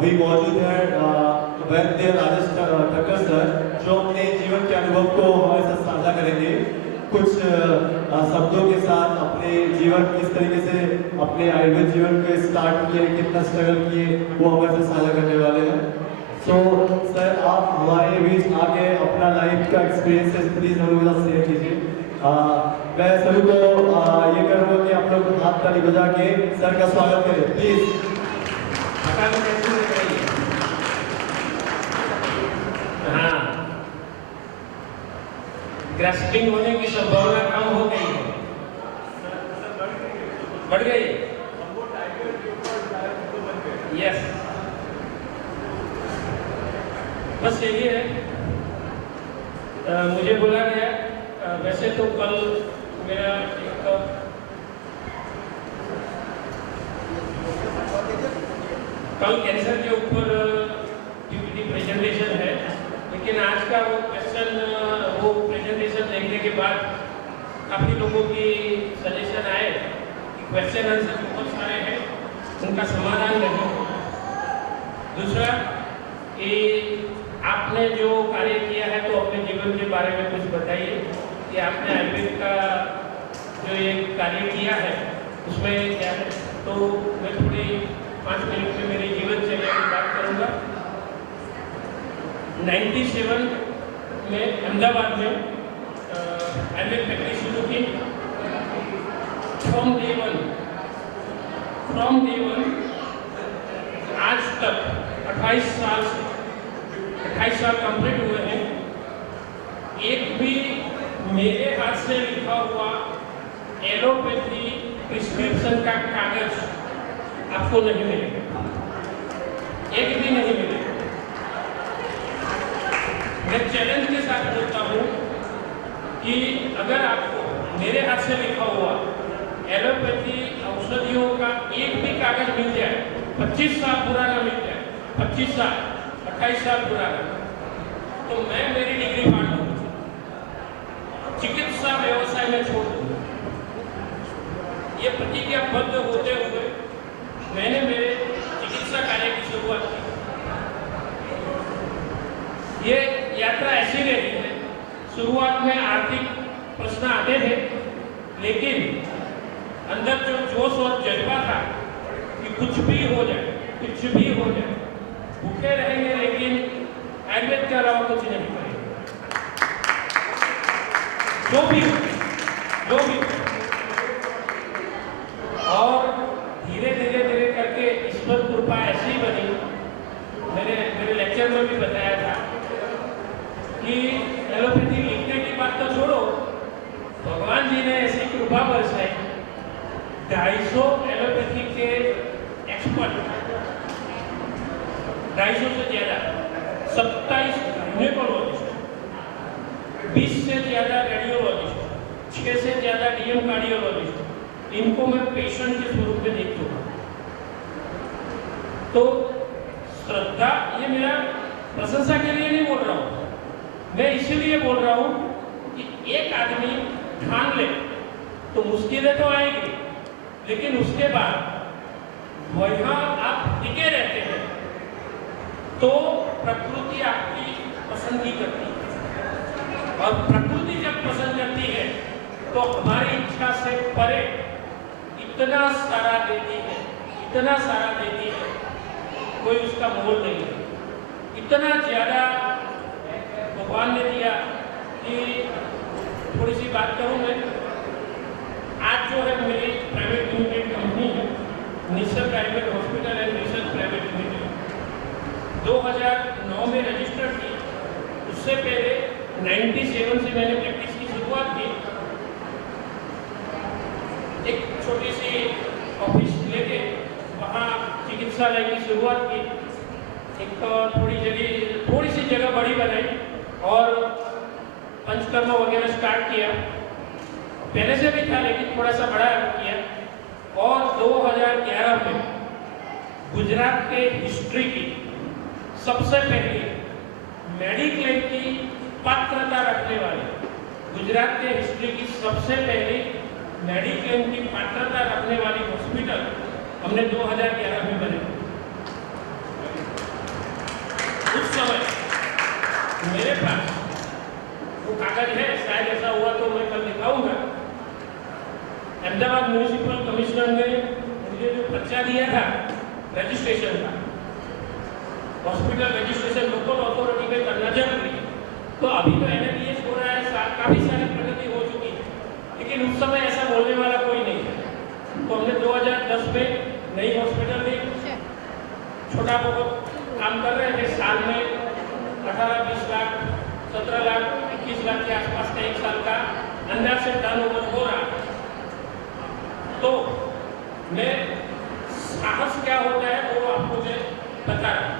अभी मौजूद है वैद्य राजेश ठक्कर सर, जो अपने जीवन के अनुभव को हमारे साथ साझा करेंगे। कुछ शब्दों के साथ अपने जीवन किस तरीके से अपने आयुर्वेद जीवन को स्टार्ट किए, कितना स्ट्रगल किए, वो हमारे साथ साझा करने वाले हैं। सो सर, आप हमारे बीच आके अपना लाइफ का एक्सपीरियंसेस प्लीज हम लोग के साथ शेयर कीजिए। मैं सभी को ये करूँगा कि आप लोग हाथ ताली बजा के सर का स्वागत करें प्लीज। हाँ, ग्रास्पिंग होने की संभावना कम हो गई है, बढ़ गई। यस, बस यही है। मुझे बोला गया, वैसे तो कल मेरा एक कल कैंसर के ऊपर पीपीटी प्रेजेंटेशन है, लेकिन आज का वो क्वेश्चन, वो प्रेजेंटेशन देखने के बाद काफ़ी लोगों की सजेशन आए कि क्वेश्चन आंसर बहुत सारे हैं, उनका समाधान नहीं होगा। दूसरा कि आपने जो कार्य किया है तो अपने जीवन के बारे में कुछ बताइए कि आपने आयुर्वेद का जो ये कार्य किया है उसमें क्या है। तो मैं थोड़ी 5 मिनट में मेरे जीवन चर्या की बात करूँगा। 97 में अहमदाबाद में आयुर्वेद प्रैक्टिस शुरू की। फ्रॉम डे वन आज तक 28 साल कंप्लीट हुए हैं। एक भी मेरे हाथ से लिखा हुआ एलोपैथी प्रिस्क्रिप्शन का कागज आपको नहीं मिलेगा, एक भी नहीं मिलेगा। मैं चैलेंज के साथ बोलता हूँ कि अगर आपको मेरे हाथ से लिखा हुआ एलोपैथी औषधियों का एक भी कागज मिल जाए, 25 साल पुराना मिल जाए, 25 साल 28 साल पुराना, तो मैं मेरी डिग्री बांट दूँ, चिकित्सा व्यवसाय में छोड़ दूँ। ये प्रतिज्ञाबद्ध होते हुए मैंने मेरे चिकित्सा कार्य की शुरुआत की। ये यात्रा ऐसी रही है, शुरुआत में आर्थिक प्रश्न आते थे, लेकिन अंदर जो जोश और जज्बा था कि कुछ भी हो जाए, कुछ भी हो जाए, भूखे रहेंगे लेकिन आयुर्वेद के अलावा कुछ नहीं करेंगे, जो भी और धीरे धीरे करके ईश्वर कृपा ऐसी बनी। मेरे लेक्चर में भी बताया था कि एलोपैथी लिखने की बात तो छोड़ो, भगवान जी ने ऐसी कृपा बरसाई, 250 एलोपैथी के एक्सपर्ट, 250 से ज्यादा, 27 गायनेकोलॉजिस्ट, 20 से ज्यादा रेडियोलॉजिस्ट, 6 से ज्यादा डीएम कार्डियोलॉजिस्ट, इनको मैं पेशेंट के स्वरूप में देख चुका। तो श्रद्धा, ये मेरा प्रशंसा के लिए नहीं बोल रहा हूँ, मैं इसीलिए बोल रहा हूँ कि एक आदमी ठान ले तो मुश्किलें तो आएगी, लेकिन उसके बाद वहाँ आप टिके रहते हैं तो प्रकृति आपकी पसंदगी करती है, और प्रकृति जब पसंद करती है तो हमारी इच्छा से परे इतना सारा देती है, इतना सारा देती है, कोई उसका मोल नहीं है। इतना ज्यादा भगवान ने दिया कि थोड़ी सी बात करूं मैं। आज जो है मेरी प्राइवेट लिमिटेड कंपनी है, Nisarga Ayurveda hospital and research private limited, 2009 में रजिस्टर्ड की। उससे पहले 97 से मैंने प्रैक्टिस की शुरुआत की। एक छोटी सी ऑफिस लेके वहाँ चिकित्सालय की शुरुआत की। एक थोड़ी सी जगह बड़ी बनाई और पंचकर्म वगैरह स्टार्ट किया। पहले से भी था लेकिन थोड़ा सा बड़ा किया। और 2011 में गुजरात के हिस्ट्री की सबसे पहली मेडिक्लेम की पात्रता रखने वाली, गुजरात के हिस्ट्री की सबसे पहली मेडिक्लेम की पात्रता रखने वाली हॉस्पिटल हमने 2011 में बनाई। समय मेरे पास वो कागज है, शायद ऐसा हुआ तो मैं कल दिखाऊंगा। अहमदाबाद म्यूनिसिपल कमिश्नर ने मुझे जो पर्चा दिया था रजिस्ट्रेशन का, हॉस्पिटल रजिस्ट्रेशन लोकल अथॉरिटी में करना जरूरी है। तो अभी तो NABH हो रहा है, काफी सारी प्रगति हो चुकी है, लेकिन उस समय ऐसा बोलने वाला कोई नहीं था। तो हमने 2010 में नई हॉस्पिटल ली, छोटा बहुत काम कर रहे थे। साल में 18-20 लाख, 17 लाख, 21 लाख के आसपास का एक साल का अंदाज से टर्नओवर हो रहा है। तो मैं साहस क्या होता है वो आपको मैं बता रहा हूं।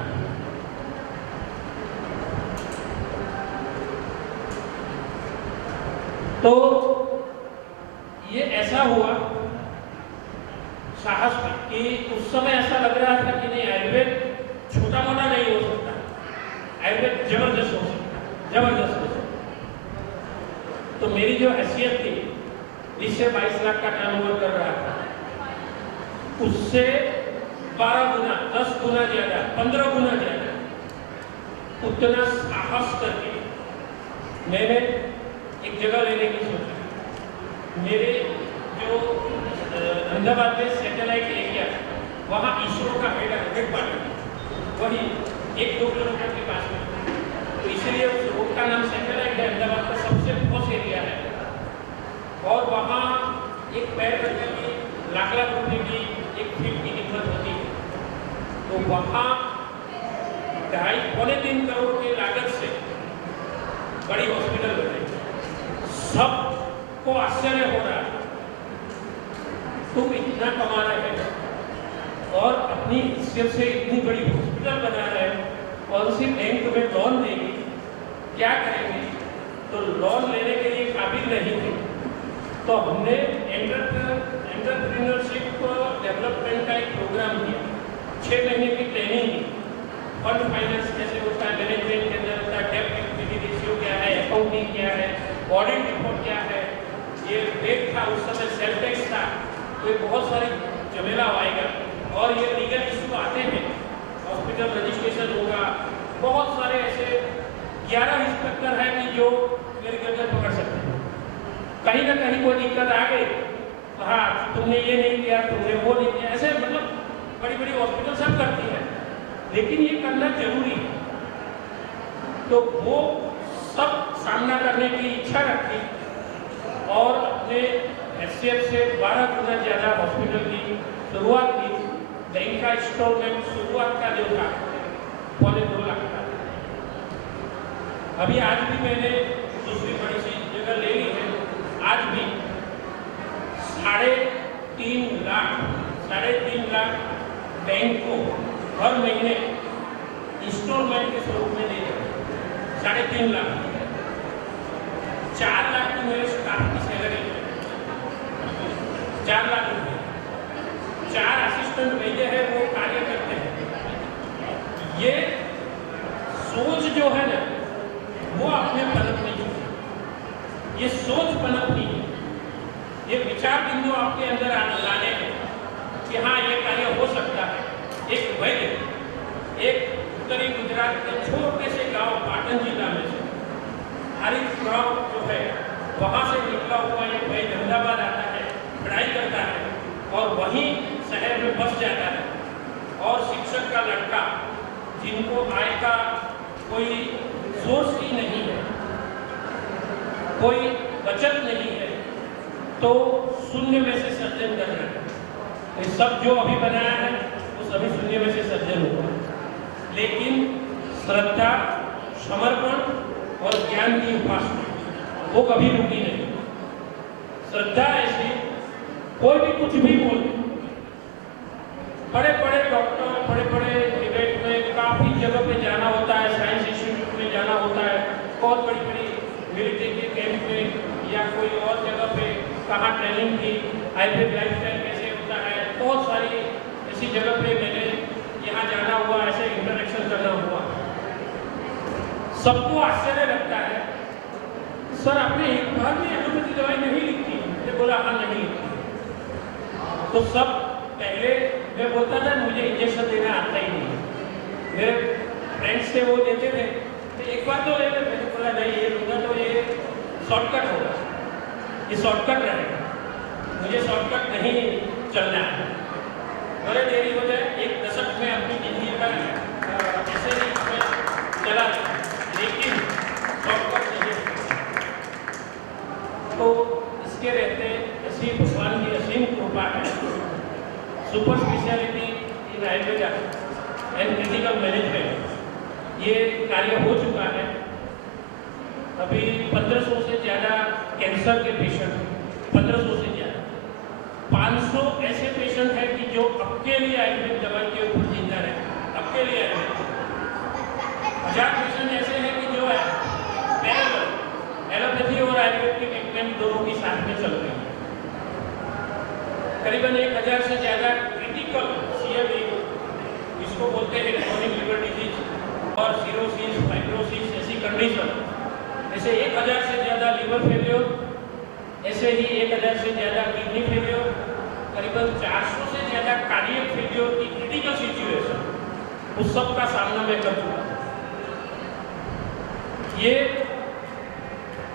तो ये ऐसा हुआ साहस में कि उस समय ऐसा लग रहा था कि नहीं, आयुर्वेद छोटा मोटा नहीं हो सकता, आयुर्वेद जबरदस्त हो सकता, जबरदस्त हो सकता। तो मेरी जो हैसियत थी, 20 से 22 लाख का टर्नओवर कर रहा था, उससे 12 गुना, 10 गुना ज्यादा, 15 गुना ज्यादा, उतना साहस करके मैंने एक जगह लेने की सोची। मेरे जो अहमदाबाद में सैटेलाइट एरिया, वहाँ इसरो का हेडक्वार्टर वही 1-2 किलोमीटर के पास में, तो इसलिए उस रोड का नाम सैटेलाइट है। अहमदाबाद का सबसे पॉश एरिया है, और वहाँ एक पैर रखने की लाख रुपए की एक फीट की कीमत होती है। तो वहाँ 2.5-3 करोड़ की लागत से बड़ी हॉस्पिटल बनाई। सबको आश्चर्य हो रहा है, तुम इतना कमा रहे हो और अपनी हैसियत से इतनी बड़ी हॉस्पिटल बना रहे हो, और उसी बैंक में लोन देंगे, क्या करेंगे? तो लोन लेने के लिए काबिल नहीं थे। तो हमने एंटरप्रेन्योरशिप डेवलपमेंट का एक प्रोग्राम किया, 6 महीने की ट्रेनिंग की। फंड फाइनेंस कैसे होता है, मैनेजमेंट के अंदर होता है, डेब्ट इक्विटी रेशियो क्या है, अकाउंटिंग क्या है, ऑडिट रिपोर्ट क्या है। ये रेट था उस समय, सेल टैक्स था, तो ये बहुत सारी झमेला आएगा, और ये लीगल इशू आते हैं, हॉस्पिटल रजिस्ट्रेशन होगा, बहुत सारे ऐसे 11 इंस्पेक्टर हैं कि जो मेरे गर्दन पकड़ सकते हैं। कहीं ना कहीं कोई दिक्कत आ गई, हाँ तुमने ये नहीं किया, तुमने वो नहीं किया, ऐसे मतलब बड़ी बड़ी हॉस्पिटल सब करती है, लेकिन ये करना जरूरी है। तो वो सब सामना करने की इच्छा रखी, और अपने हैसियत से 12 गुना ज़्यादा हॉस्पिटल की शुरुआत की। बैंक का इंस्टॉलमेंट शुरुआत का जो था 2.25 लाख का। अभी आज भी मैंने दूसरी बड़ी सी जगह ले ली है, आज भी 3.5 लाख बैंक को हर महीने इंस्टॉलमेंट के स्वरूप में दे दें। 3.5 लाख, 4 लाख की मेरे स्टाफ की सैलरी, 4 लाख रुपये, 4 असिस्टेंट भेजे हैं, वो कार्य करते हैं। ये सोच जो है ना, वो अपने पनप नहीं है, ये सोच पनप नहीं है, ये विचार बिंदु आपके अंदर लाने हैं कि हाँ ये कार्य हो सकता है। एक वैद्य, एक उत्तरी गुजरात के छोटे से गांव पाटन जिला में से हरित गांव जो है, वहाँ से निकला हुआ एक वैद्य अहमदाबाद आता है, पढ़ाई करता है, और वहीं शहर में बस जाता है। और शिक्षक का लड़का, जिनको आय का कोई सोर्स ही नहीं है, कोई बचत नहीं है, तो शून्य में से सर्जन कर रहे हैं। ये सब जो अभी बनाया है वो सभी शून्य में से सर्जन हुआ, लेकिन श्रद्धा, समर्पण और ज्ञान की उपासना वो कभी रुकी नहीं। श्रद्धा ऐसी, कोई भी कुछ भी बोल, बड़े बड़े डॉक्टर, बड़े बड़े डिबेट में काफी जगह पे जाना होता है, साइंस इंस्टीट्यूट में जाना होता है, बहुत बड़ी बड़ी मिलिट्री के कैंप में या कोई और जगह पे कहाँ ट्रेनिंग की, आयुर्वेद लाइफस्टाइल कैसे होता है, बहुत सारी ऐसी जगह पे मैंने यहाँ जाना हुआ, ऐसे इंटरेक्शन करना हुआ। सबको आश्चर्य लगता है, सर आपने एक बार में एलोपैथी दवाई नहीं लिखी? मैंने बोला हाँ नहीं लिखी। तो सब पहले मैं बोलता था मुझे इंजेक्शन देना आता ही नहीं, मेरे फ्रेंड्स थे वो देते थे, तो एक बार तो लेते, मैंने बोला नहीं ये लूँगा तो ये शॉर्टकट होगा, ये शॉर्टकट रहेगा, मुझे शॉर्टकट नहीं चलना है, भले देरी हो जाए। 1 दशक में अपनी जिंदगी का ऐसे ही मैं चला, लेकिन शॉर्टकट नहीं है। तो इसके रहते ऐसी भगवान की असीम कृपा है। Super speciality in Ayurveda and critical management ये कार्य हो चुका है। अभी 1500 से ज़्यादा कैंसर के पेशेंट, 1500 से ज़्यादा, 500 ऐसे पेशेंट हैं कि जो अकेले आयुर्वेद दवाई के ऊपर जिंदा रहे, अकेले आयुर्वेद। 1000 पेशेंट ऐसे हैं कि जो है पैरेलल एलोपैथी और आयुर्वेद के ट्रीटमेंट दोनों की साथ में चल रही है। करीबन 1000 से ज़्यादा क्रिटिकल CME, इसको बोलते हैं क्रोनिक लिवर डिजीज और सिरोसिस, फाइब्रोसिस ऐसी कंडीशन, ऐसे 1000 से ज़्यादा लिवर फेलियर, ऐसे ही 1000 से ज़्यादा किडनी फेलियर, करीबन 400 से ज़्यादा कार्डियक फेलियर की क्रिटिकल सिचुएशन, उस सब का सामना मैं कर चुका। ये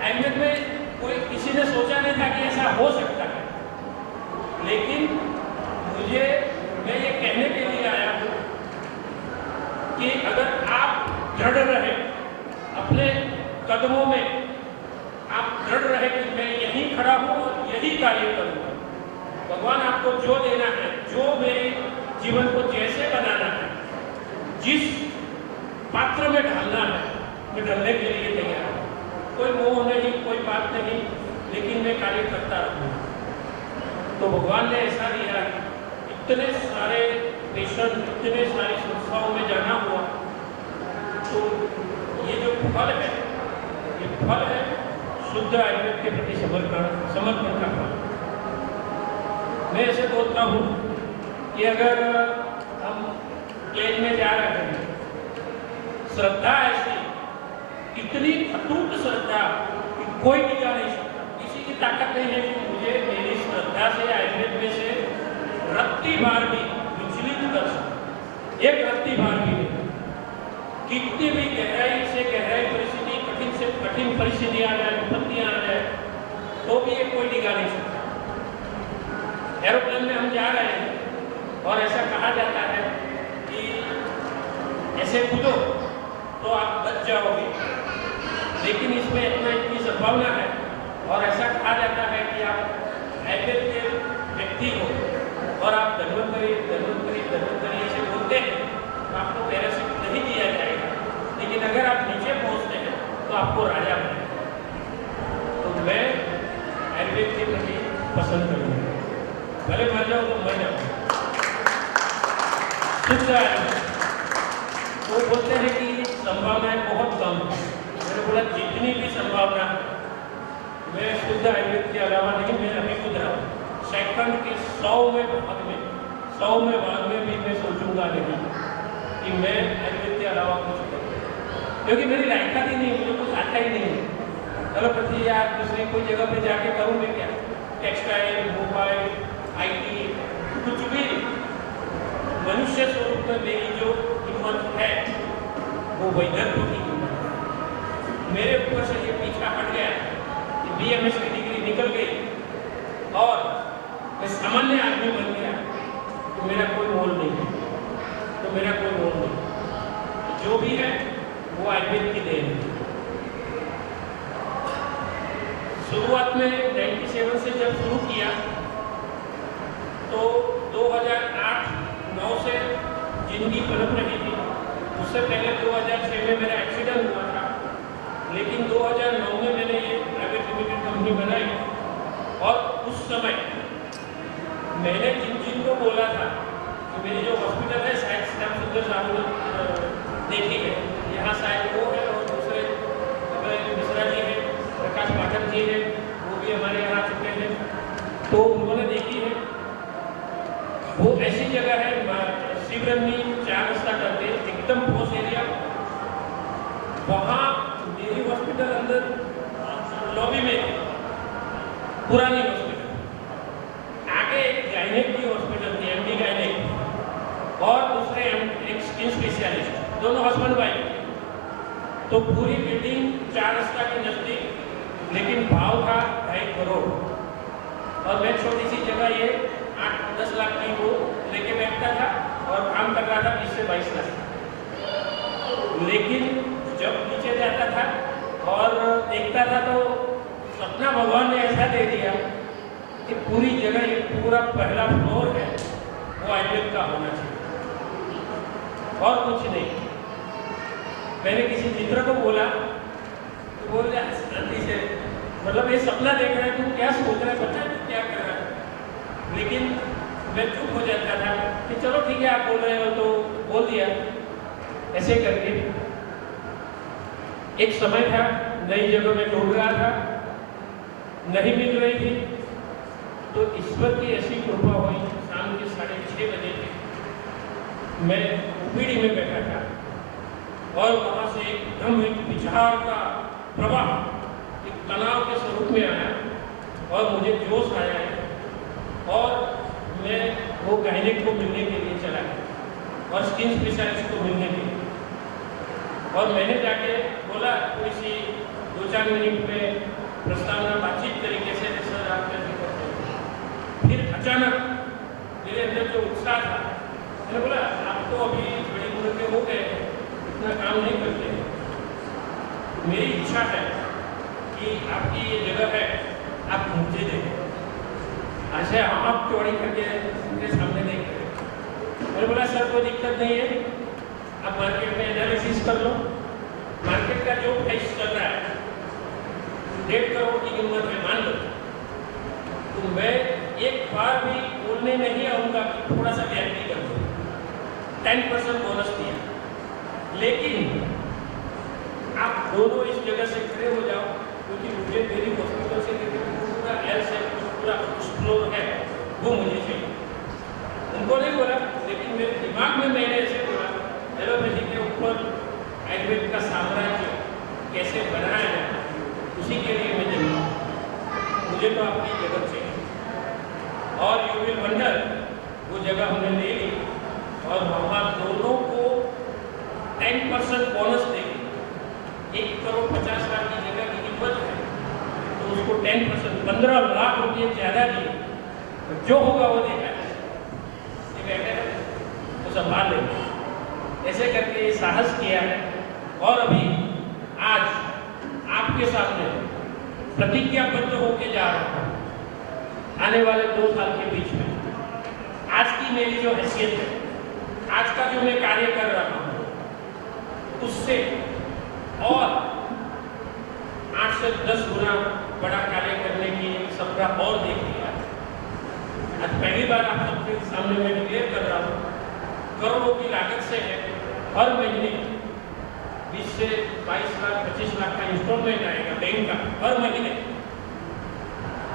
आयुर्वेद में कोई किसी ने सोचा नहीं था कि ऐसा हो सकता है, लेकिन मैं ये कहने के लिए आया हूँ कि अगर आप दृढ़ रहे अपने कदमों में, आप दृढ़ रहे कि मैं यहीं खड़ा हूँ और यही कार्य करूँगा, भगवान आपको जो देना है, जो मेरे जीवन को जैसे बनाना है, जिस पात्र में ढालना है, मैं ढलने के लिए तैयार हूँ। कोई मोह नहीं, कोई बात नहीं, लेकिन मैं कार्य करता रहूँ। तो भगवान ने ऐसा दिया, इतने सारे पेशेंट, इतने सारी संस्थाओं में जाना हुआ, तो ये जो फल है, ये फल है शुद्ध आयुर्वेद के प्रति समर्पण का फल। मैं ऐसे बोलता हूँ कि अगर हम प्लेन में जा रहे हैं, श्रद्धा ऐसी, इतनी अटूट श्रद्धा कि कोई टिका नहीं सकता, किसी की ताकत नहीं है कि मुझे मेरी श्रद्धा से आयुर्वेद में से रत्ती भार भी विचलित कर सकता, एक रत्ती भार भी नहीं। कितनी भी गहराई से गहराई परिस्थिति, कठिन से कठिन परिस्थिति आ जाए, विपत्तियां आ जाए, तो भी ये कोई टिका नहीं सकता। एरोप्लेन में हम जा रहे हैं और ऐसा कहा जाता है कि ऐसे कूदो तो आप बच जाओगे, लेकिन इसमें इतनी संभावना है और ऐसा कहा जाता है कि आप आयुर्वेद के व्यक्ति हो और आप धन्वंतरी ऐसे बोलते हैं तो आपको पैराशूट नहीं दिया जाएगा, लेकिन अगर आप नीचे पहुंचते हैं तो आपको राजा बनेगा। तो मैं आयुर्वेद के प्रति पसंद करूँगा, भले मर जाओ तो मर जाओ। शुद्ध आयुर्वेद, वो बोलते हैं कि संभावनाएं बहुत कम है। मैंने बोला जितनी भी संभावना है, मैं शुद्ध आयुर्वेद के अलावा नहीं, मैं अभी खुद रहा हूँ। सेकंड के 100वें भाग में भी मैं सोचूंगा नहीं कि मैं आयुर्वेद के अलावा कुछ करूँ, क्योंकि मेरी लायकात ही नहीं, मुझे कुछ आता ही नहीं है। एलोपैथी या दूसरी कोई जगह पे जाके करूँगी क्या? टेक्सटाइल, मोबाइल, IT, कुछ भी मनुष्य स्वरूप में मेरी जो हिम्मत है वो वैधव्य की हिम्मत है। मेरे ऊपर से ये पीछा हट गया कि BMS की डिग्री निकल गई और मैं सामान्य आदमी बन गया, तो मेरा कोई मोल नहीं है, तो मेरा कोई मोल नहीं। जो भी है वो आयुर्वेद की देन है। शुरुआत में 97 से जब शुरू किया तो 2008-9 से जिंदगी पनप रही थी। उससे पहले 2006 में मेरा एक्सीडेंट हुआ था, लेकिन 2009 में मैंने ये प्राइवेट लिमिटेड कंपनी बनाई और उस समय मैंने जिनको बोला था कि मेरी जो हॉस्पिटल है शायद श्याम सुंदर साहब ने देखी है, यहाँ शायद वो है और दूसरे मिश्रा जी हैं, प्रकाश पाठक जी हैं, वो भी हमारे यहाँ आ चुके हैं, तो उन्होंने देखी है। वो ऐसी जगह है, शिवरंगी 4 रास्ता करके एकदम पोस्ट एरिया, वहाँ मेरी हॉस्पिटल अंदर लॉबी में पुरानी हॉस्पिटल, आगे एक गायनेक की हॉस्पिटल थी, MD गायनेक, और दूसरे एक स्किन स्पेशलिस्ट। दोनों हस्बैंड वाइफ, तो पूरी बिल्डिंग 4 रास्ता के नजदीक, लेकिन भाव था 2.5 करोड़। और मैं छोटी सी जगह ये 8-10 लाख की वो लेके बैठता था और काम कर रहा था 20 से 22 लाख। लेकिन जब नीचे जाता था और देखता था तो सपना भगवान ने ऐसा दे दिया कि पूरी जगह, ये पूरा पहला फ्लोर है वो आयुर्वेद का होना चाहिए और कुछ नहीं। मैंने किसी मित्र को बोला तो बोल रहा शांति से, मतलब ये सपना देख रहा है, तू क्या सोच रहा है, पता है तू क्या कर रहा है। लेकिन मैं चुप हो जाता था कि चलो ठीक है आप बोल रहे हो तो बोल दिया। ऐसे करके एक समय था, नई जगह में ढूंढ रहा था, नहीं मिल रही थी, तो ईश्वर की ऐसी कृपा हुई, शाम के 6:30 बजे थे, मैं ओपीडी में बैठा था और वहाँ से एकदम एक विचार का प्रवाह एक तनाव के स्वरूप में आया और मुझे जोश आया है और मैं वो गायनिक को मिलने के लिए चला गया और स्किन स्पेशलिस्ट को मिलने के लिए। और मैंने जाके बोला कोई सी 2-4 मिनट में प्रस्तावना बातचीत तरीके से, सर आप कैसे करते हैं। फिर अचानक मेरे अंदर जो उत्साह था, मैंने बोला आप तो अभी बड़ी उम्र के हो गए, इतना काम नहीं करते हैं, मेरी इच्छा है कि आपकी ये जगह है आप मुझे दें। ऐसे आप चौड़ी करके उनके सामने देख रहे। मैंने बोला सर कोई दिक्कत नहीं है, आप मार्केट में एनालिसिस कर लो, मार्केट का जो प्राइस चल रहा है 1.5 करोड़ की कीमत में मान लो, तो मैं एक बार भी बोलने नहीं आऊँगा कि थोड़ा सा गारंटी कर दो, 10% बोनस दिया, लेकिन आप दोनों इस जगह से खड़े हो जाओ, क्योंकि मुझे मेरी हॉस्पिटल से लेकर पूरा एल से पूरा फ्लोर है वो मुझे चाहिए। उनको नहीं बोला, लेकिन मेरे दिमाग में मैंने ऐसे बोला एलोपैथी के ऊपर आयुर्वेद का साम्राज्य कैसे बनाया जाए, उसी के लिए मैं जन्मा, मुझे तो आपकी जगह चाहिए। और यू विल वंडर, वो जगह हमने ले ली और वहाँ दोनों को 10% बोनस देगी। 1,50,00,000 की जगह की कीमत है तो उसको 10% 15 लाख रुपये ज़्यादा दिए, जो होगा वो देखा है, ये कहते हैं तो संभाल लेंगे। ऐसे करके ये साहस किया है और अभी आज आपके सामने प्रतिज्ञाबद्ध होके जा रहा हूँ आने वाले 2 साल के बीच में। आज की मेरी जो हैसियत है, आज का जो मैं कार्य कर रहा हूँ, उससे और 8 से 10 गुना बड़ा कार्य करने की सपना और देख लिया। आज पहली बार आप सबके सामने मैं क्लियर कर रहा हूँ, करोड़ों की लागत से है, हर महीने 20 से 22 लाख 25 लाख का इंस्टॉलमेंट आएगा बैंक का हर महीने।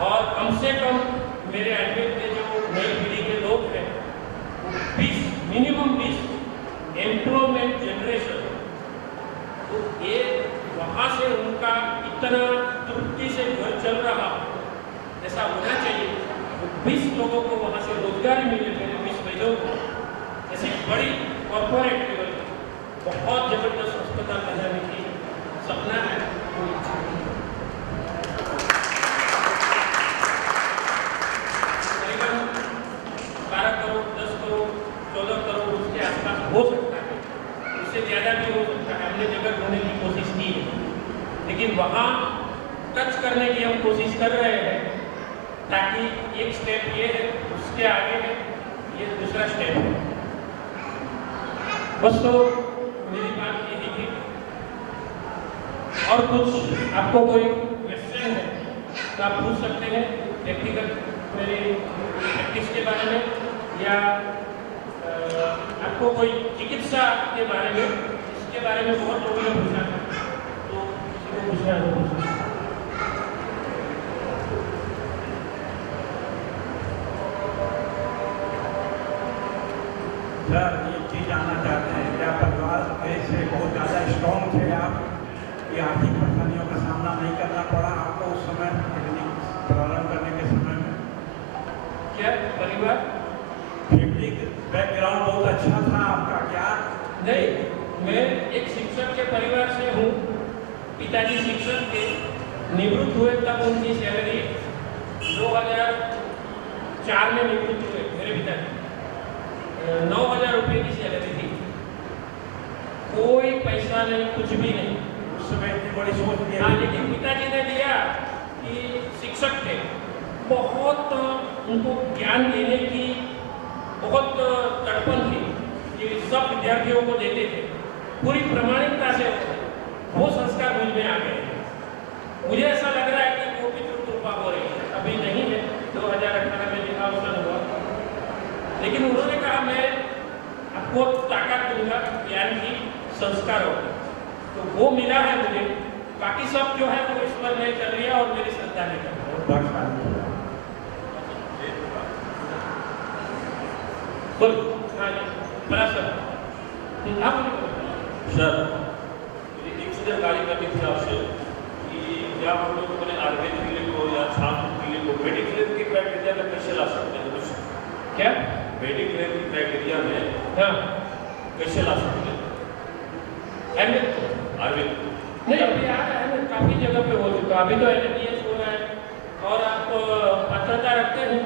और कम से कम मेरे आयुर्वेद के जो नई पीढ़ी के लोग हैं, 20 मिनिमम 20 एम्प्लॉयमेंट जनरेशन, तो ये वहाँ से उनका इतना तृप्ति से घर चल रहा ऐसा होना चाहिए, तो 20 लोगों को वहाँ से रोजगार मिले, मेरे 20 वैद्यों को। ऐसी बड़ी कॉर्पोरेट लेवल बहुत जबरदस्त अस्पताल बनाने की सपना है, वो इच्छा है। करीबन 12 करोड़ 10 करोड़ 14 करोड़ उसके आसपास हो सकता है, उससे ज़्यादा भी हो सकता है। हमने जगह ढूंढने की कोशिश की है, लेकिन वहाँ टच करने की हम कोशिश कर रहे हैं, ताकि एक स्टेप ये है, उसके आगे है ये दूसरा स्टेप है। बस तो मेरी बात यही थी। और कुछ आपको कोई क्वेश्चन है तो आप पूछ सकते हैं, व्यक्तिगत मेरी प्रैक्टिस के बारे में, या आपको कोई चिकित्सा के बारे में, इसके बारे में बहुत लोगों ने पूछा था, तो किसी को पूछना है तो पूछना। सर ये चीज़ जानना चाहते हैं, क्या परिवार से बहुत ज़्यादा स्ट्रॉन्ग थे आप, कि आर्थिक परेशानियों का सामना नहीं करना पड़ा आपको उस समय क्लिनिक प्रारंभ करने के समय में? क्या परिवार फैमिली बैकग्राउंड बहुत अच्छा था आपका क्या? नहीं, मैं एक शिक्षक के परिवार से हूँ। पिताजी शिक्षक थे, निवृत्त हुए तब उनकी सैलरी 2004 में निवृत्त हुए मेरे पिताजी। 9,000 रुपये की सैलरी थी, कोई पैसा नहीं, कुछ भी नहीं। उस समय इतनी बड़ी सोच नहीं हाँ, आई। लेकिन पिताजी ने दिया कि शिक्षक थे, बहुत उनको ज्ञान देने की बहुत तड़पन थी कि सब विद्यार्थियों को देते थे, पूरी प्रामाणिकता से वो संस्कार मुझ में आ गए। मुझे ऐसा लग रहा है कि वो पितृ कृपा हो रही है, अभी नहीं है, 2018 में देहावसान हुआ, लेकिन उन्होंने कहा मैं आपको ताकत दूंगा ज्ञान की, संस्कारों की, तो वो मिला है मुझे। बाकी सब जो है वो ईश्वर ने कर लिया और मेरी श्रद्धा ने कर लिया। बहुत भाग्यशाली है। बोल, हाँ जी, बड़ा सर, आप सर, मुझे एक चीज़ जानकारी करनी थी आपसे कि क्या हम लोग अपने आयुर्वेद क्लिनिक को या छात्र क्लिनिक को मेडिक्लेम की क्राइटेरिया में कैसे ला सकते हैं? कुछ क्या? मेडिक्लेम की क्राइटेरिया में हाँ, कैसे ला सकते हैं आयुर्वेद? नहीं अभी आ रहा है ना, काफ़ी जगह पे हो चुका, अभी तो NABH हो रहा है और आप पात्रता रखते हैं।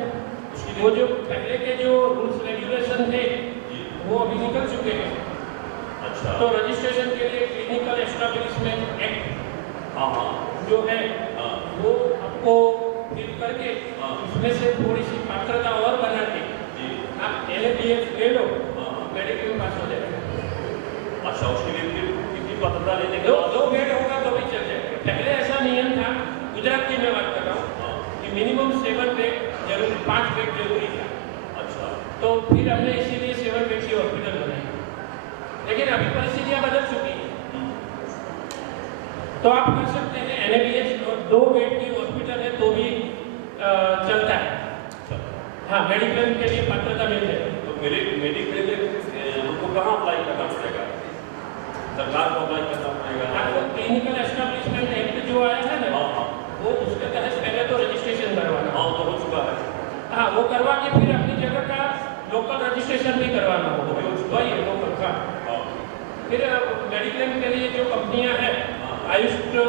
वो जो पहले के जो रूल्स रेगुलेशन थे वो अभी निकल चुके हैं। अच्छा, तो रजिस्ट्रेशन के लिए क्लिनिकल एस्टेब्लिशमेंट एक्ट हाँ हाँ जो है हाँ वो आपको फिल करके हाँ। उसमें से थोड़ी सी पात्रता और बना के जी, आप NABH ले लो, हाँ। मेडिकल पास हो जाएगा। अच्छा, उसके लिए फिर कितनी पात्रता लेने के दो बाद? दो बेड होगा तो भी चल जाएगा। पहले ऐसा नियम था, गुजरात की मैं बात कर रहा हूँ, हाँ, कि मिनिमम 7 बेड जरूरी, 5 बेड जरूरी था। अच्छा, तो फिर हमने इसीलिए 7 बेड की हॉस्पिटल बनाई, लेकिन अभी परिस्थितियाँ बदल चुकी हैं, तो आप कर सकते हैं NABH और 2 बेड की हॉस्पिटल है तो भी चलता है। अच्छा। हाँ, मेडिक्लेम के लिए पात्रता मिल जाएगी। तो मेरे मेडिक्लेम हमको कहाँ अप्लाई करना पड़ेगा? सरकार को अप्लाई करना पड़ेगा? आपको क्लिनिकल एस्टेब्लिशमेंट एक्ट जो आया है ना, हाँ हाँ वो उसके तहत पहले तो रजिस्ट्रेशन करवाना। हाँ, तो हो चुका है। हाँ, वो करवा के फिर अपनी जगह का लोकल रजिस्ट्रेशन भी करवाना होगा, वही है लोकल का। हाँ, फिर मेडिक्लेम के लिए जो कंपनियां हैं, आयुष की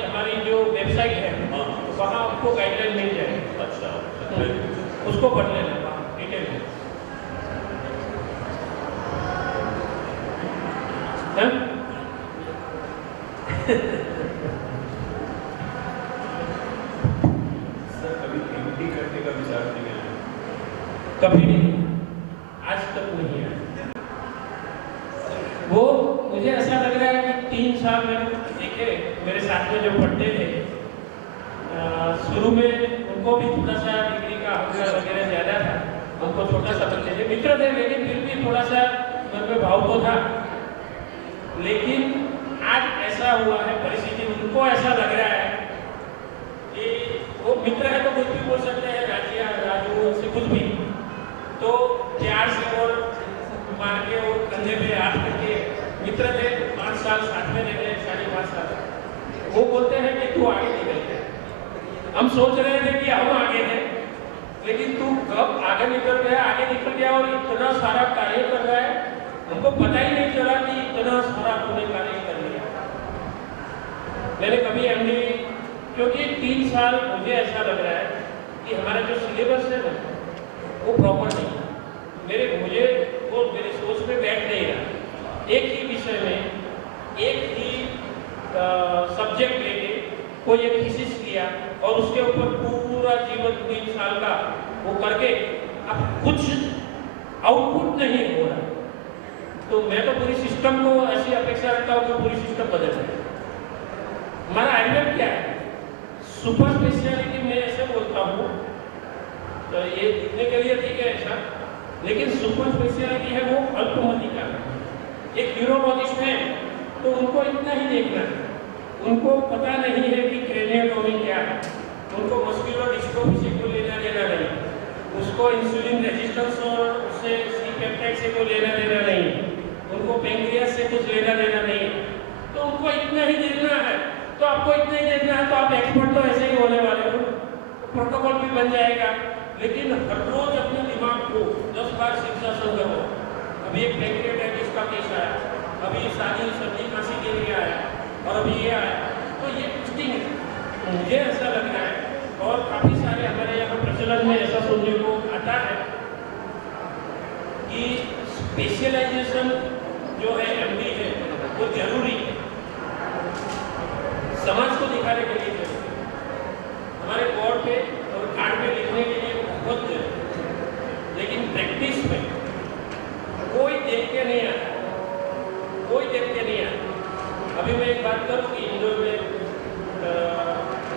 हमारी जो वेबसाइट है, हाँ, वहाँ आपको गाइडलाइन मिल जाएगी, अच्छा, उसको पढ़ लेना वहाँ डिटेल में। हैं? सर कभी MD करने का विचार नहीं है? कभी नहीं, आज तक नहीं आया। वो मुझे ऐसा लग रहा है कि 3 साल मैंने देखे मेरे साथ में जो पढ़ते थे, शुरू में उनको भी थोड़ा सा डिग्री का अवसर वगैरह ज़्यादा था, उनको छोटा सा बच्चे थे, मित्र थे, लेकिन फिर भी थोड़ा सा मन में भाव तो था। लेकिन आज ऐसा हुआ है परिस्थिति, उनको ऐसा लग रहा है कि वो मित्र है तो कुछ भी बोल सकते हैं, राजिया राजू से कुछ भी, तो प्यार से और मार के और कंधे पे हाथ करके मित्र थे, 5 साल साथ में रहे, 5.5 साल। वो बोलते हैं कि तू आगे निकल गया, हम सोच रहे थे कि हम आगे हैं, लेकिन तू कब आगे निकल गया और इतना सारा कार्य कर रहा है, हमको पता ही नहीं चला कि इतना सारा तूने कार्य कर लिया। मैंने कभी MD, क्योंकि 3 साल मुझे ऐसा लग रहा है कि हमारा जो सिलेबस है ना वो प्रॉपर नहीं है, मुझे वो मेरी सोच में बैठ नहीं रहा। एक ही विषय में एक ही सब्जेक्ट लेके कोई एक थीसिस किया और उसके ऊपर पूरा जीवन 3 साल का वो करके अब कुछ आउटपुट नहीं हो रहा। तो मैं तो पूरी सिस्टम को ऐसी अपेक्षा रखता हूँ कि पूरी सिस्टम बदल जाए। हमारा आइडिया क्या है? सुपर स्पेशलिटी में ऐसे बोलता हूँ, तो ये दिखने के लिए ठीक है ऐसा, लेकिन सुपर स्पेशलिटी है वो अल्पमति का। एक न्यूरोलॉजिस्ट है तो उनको इतना ही देखना है, उनको पता नहीं है कि क्रेनियोटोमी क्या है, उनको मस्कुलर डिस्ट्रोफी से कोई लेना देना नहीं, उसको इंसुलिन रेजिस्टेंस और उससे सी पेप्टाइड से कोई लेना देना नहीं, उनको पेंक्रियास से कुछ लेना देना नहीं, तो उनको इतना ही देखना है। तो आपको इतना ही देखना है तो आप एक्सपर्ट तो ऐसे ही होने वाले हो, प्रोटोकॉल भी बन जाएगा, लेकिन हर रोज अपने दिमाग को 10 बार शीर्षासन करो। अभी एक पेंक्रियाटाइटिस का केस आया, अभी शादी सर्दी खांसी के लिए आया और अभी ये आया, तो ये स्टिंग है। मुझे ऐसा लग रहा है और काफ़ी सारे हमारे यहाँ प्रचलन में ऐसा सुनने को आता है कि स्पेशलाइजेशन जो है एमडी है वो जरूरी है, समाज को दिखाने के लिए जरूरी है, हमारे बोर्ड पे और कार्ड पे लिखने के लिए बहुत जरूरी है, लेकिन प्रैक्टिस में कोई देख के नहीं आता, कोई देख के नहीं आता। अभी मैं एक बात करूँ कि इंदौर में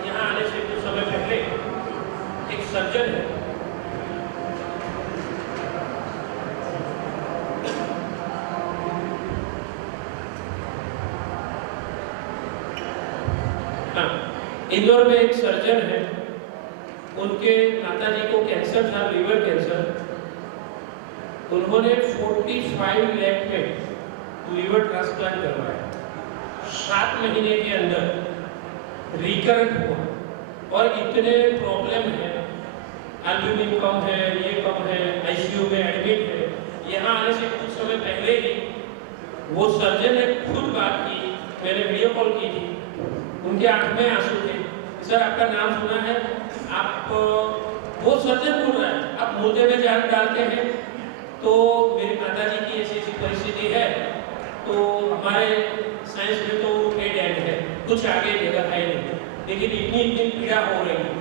यहाँ आने से कुछ समय पहले एक सर्जन है, इंदौर में एक सर्जन है, उनके माताजी को कैंसर था, लीवर कैंसर। उन्होंने 45 लाख में लीवर ट्रांसप्लांट करवाया, 7 महीने के अंदर रिकरेंट हुआ और इतने प्रॉब्लम है, एल्ब्यूमिन कम है, ये कम है, आईसीयू में एडमिट है। यहाँ आने से कुछ समय पहले ही वो सर्जन ने खुद बात की, मैंने वीडियो कॉल की थी, उनके आंख में आंसू थे। सर आपका नाम सुना है, आप वो सर्जन बोल रहा है, आप मुर्दे में जान डालते हैं, तो मेरी माताजी की ऐसी ऐसी परिस्थिति है, तो हमारे साइंस में तो डेड एंड है, कुछ आगे जगह है नहीं, लेकिन इतनी पीड़ा हो रही है,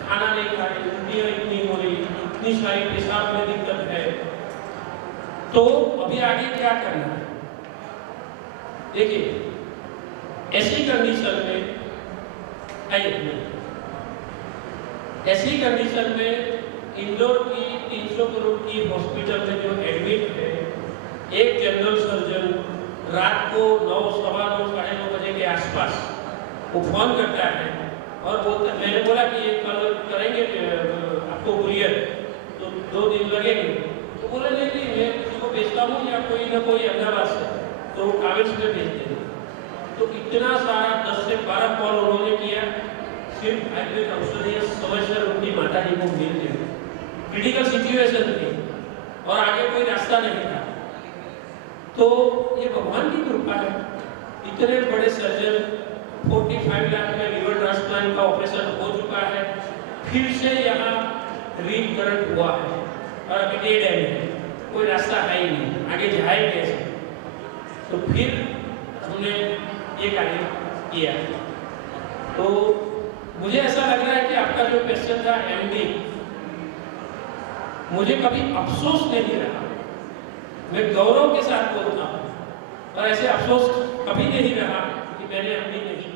खाना नहीं खा रही, उल्टियाँ इतनी हो रही, इतनी सारी पेशाब में दिक्कत है, तो अभी आगे क्या करना है? देखिए ऐसी कंडीशन में ऐसी कंडीशन में इंदौर की 300 करोड़ की हॉस्पिटल में जो एडमिट है, एक जनरल सर्जन रात को 9, सवा 9, साढ़े 9 बजे के आसपास वो फोन करता है और बोलता, मैंने बोला कि ये कल करेंगे आपको कुरियर, तो 2 दिन लगेंगे, तो बोला नहीं कि मैं किसी को भेजता हूँ या कोई ना कोई अहमदाबाद से, तो कागज में भेज देंगे। तो इतना सारा 10 से 12 कॉल उन्होंने किया, सिर्फ आयुर्वेदिक औषधि समझकर उनकी माताजी को मिल गई। क्रिटिकल सिचुएशन थी और आगे कोई रास्ता नहीं था। तो ये भगवान की कृपा है, इतने बड़े सर्जन, 45 लाख में लीवर ट्रांसप्लांट का ऑपरेशन हो चुका है, फिर से यहाँ रिकरेंट हुआ है और अभी डेड एंड है, कोई रास्ता है ही नहीं, आगे जाए कैसे? तो फिर हमने ये कार्य किया। तो मुझे ऐसा लग रहा है कि आपका जो क्वेश्चन था एमडी, मुझे कभी अफसोस नहीं रहा, मैं गौरव के साथ बोलता हूँ और ऐसे अफसोस कभी नहीं रहा कि मैंने एमडी नहीं